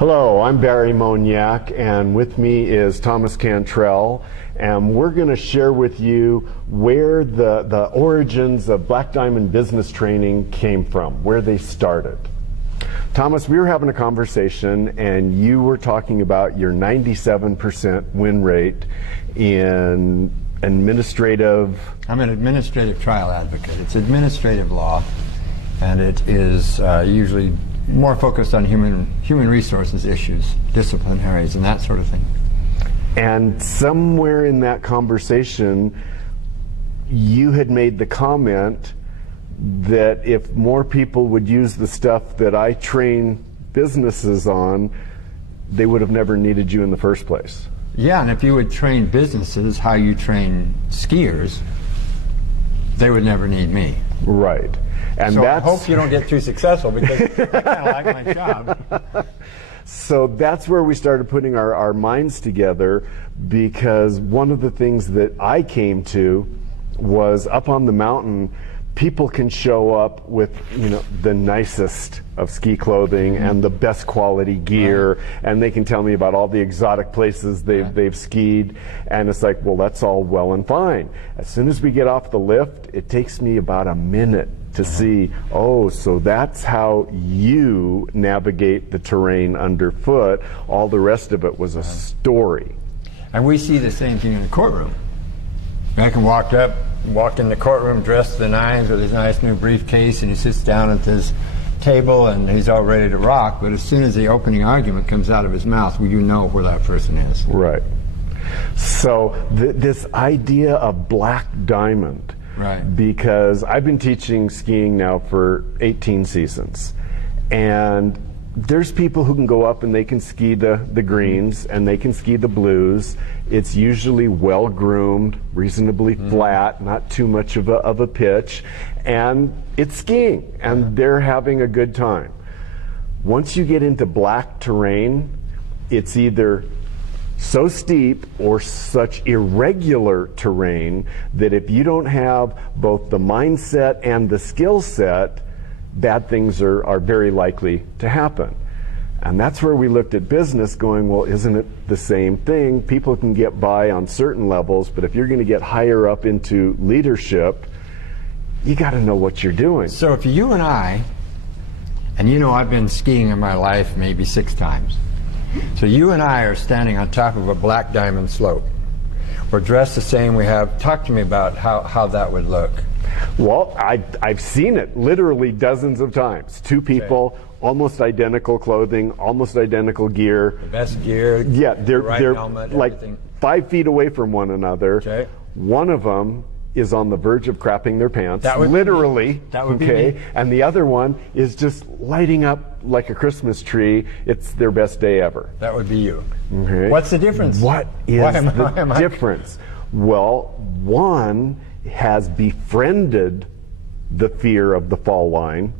Hello, I'm Barry Moniak, and with me is Thomas Cantrell, and we're going to share with you where the origins of Black Diamond business training came from, where they started. Thomas, we were having a conversation, and you were talking about your 97% win rate in administrative... I'm an administrative trial advocate. It's administrative law, and it is usually more focused on human resources issues, disciplinaries, and that sort of thing. And somewhere in that conversation, you had made the comment that if more people would use the stuff that I train businesses on, they would have never needed you in the first place. Yeah, and if you would train businesses how you train skiers, they would never need me. Right. And so that's, I hope you don't get too successful, because I kind of like my job. So that's where we started putting our minds together, because one of the things that I came to was up on the mountain, people can show up with, the nicest of ski clothing and the best quality gear, and they can tell me about all the exotic places they've skied, and it's like, well, that's all well and fine. As soon as we get off the lift, it takes me about a minute to see, oh, so that's how you navigate the terrain underfoot. All the rest of it was a story. And we see the same thing in the courtroom. I can walk in the courtroom dressed to the nines with his nice new briefcase, and he sits down at his table and he's all ready to rock, but as soon as the opening argument comes out of his mouth, well, you know where that person is. Right. So this idea of Black Diamond, right, because I've been teaching skiing now for 18 seasons, and there's people who can go up and they can ski the greens and they can ski the blues. It's usually well groomed, reasonably flat, not too much of a pitch, and it's skiing, and they're having a good time. Once you get into black terrain, it's either so steep or such irregular terrain that if you don't have both the mindset and the skill set, bad things are very likely to happen. And that's where we looked at business going, well, isn't it the same thing? People can get by on certain levels, but if you're going to get higher up into leadership, you got to know what you're doing. So if you and I, and I've been skiing in my life maybe 6 times, so you and I are standing on top of a Black Diamond slope. We're dressed the same. Talk to me about how that would look. Well, I've seen it literally dozens of times. 2 people, almost identical clothing, almost identical gear. The best gear. Yeah, they're helmet, like everything. 5 feet away from one another. Okay. One of them is on the verge of crapping their pants, that would literally. Be me. That would be me. And the other one is just lighting up like a Christmas tree. It's their best day ever. That would be you. Okay. What's the difference? What is the difference? Well, one has befriended the fear of the fall line,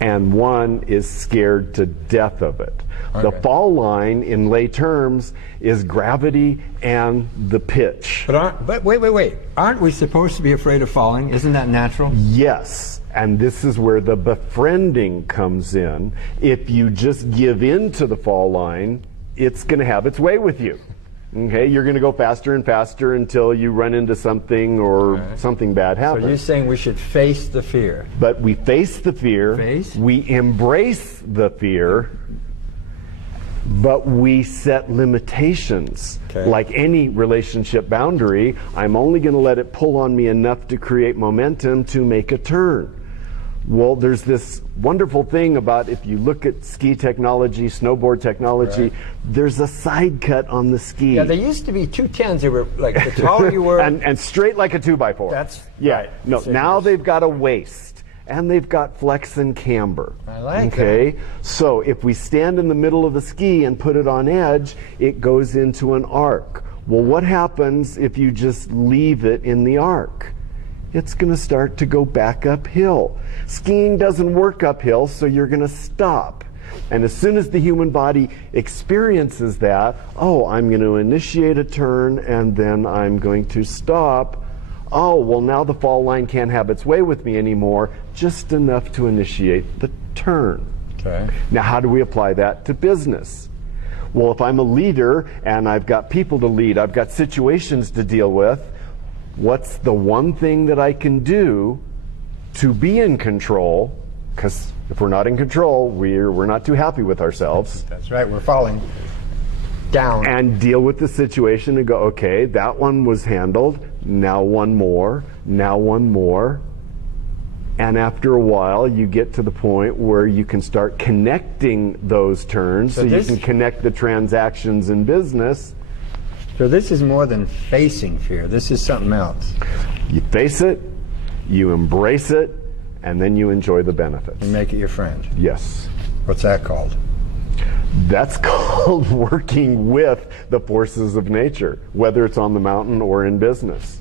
and one is scared to death of it. Okay. The fall line, in lay terms, is gravity and the pitch. But wait. Aren't we supposed to be afraid of falling? Isn't that natural? Yes, and this is where the befriending comes in. If you just give in to the fall line, it's going to have its way with you. Okay, you're going to go faster and faster until you run into something or something bad happens. So you're saying we should face the fear. But we face the fear. We embrace the fear. But we set limitations. Okay. Like any relationship boundary, I'm only going to let it pull on me enough to create momentum to make a turn. Well, there's this wonderful thing about, if you look at ski technology, snowboard technology, there's a side cut on the ski. Yeah, there used to be 210s. They were like, the taller you were, and straight like a 2x4. That's right. No, now they've got a waist, and they've got flex and camber. I like that. So if we stand in the middle of the ski and put it on edge, it goes into an arc. Well, what happens if you just leave it in the arc? It's going to start to go back uphill. Skiing doesn't work uphill, so you're going to stop. And as soon as the human body experiences that, oh, I'm going to initiate a turn and then I'm going to stop. Oh, well, now the fall line can't have its way with me anymore, just enough to initiate the turn. Okay. Now, how do we apply that to business? Well, if I'm a leader and I've got people to lead, I've got situations to deal with, what's the one thing that I can do to be in control? Because if we're not in control, we're not too happy with ourselves. That's right, we're falling down. And deal with the situation and go, okay, that one was handled, now one more, now one more. And after a while, you get to the point where you can start connecting those turns so you can connect the transactions in business. So this is more than facing fear. This is something else. You face it, you embrace it, and then you enjoy the benefits. You make it your friend. Yes. What's that called? That's called working with the forces of nature, whether it's on the mountain or in business.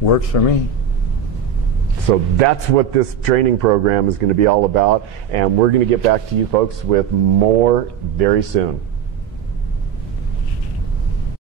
Works for me. So that's what this training program is going to be all about, and we're going to get back to you folks with more very soon.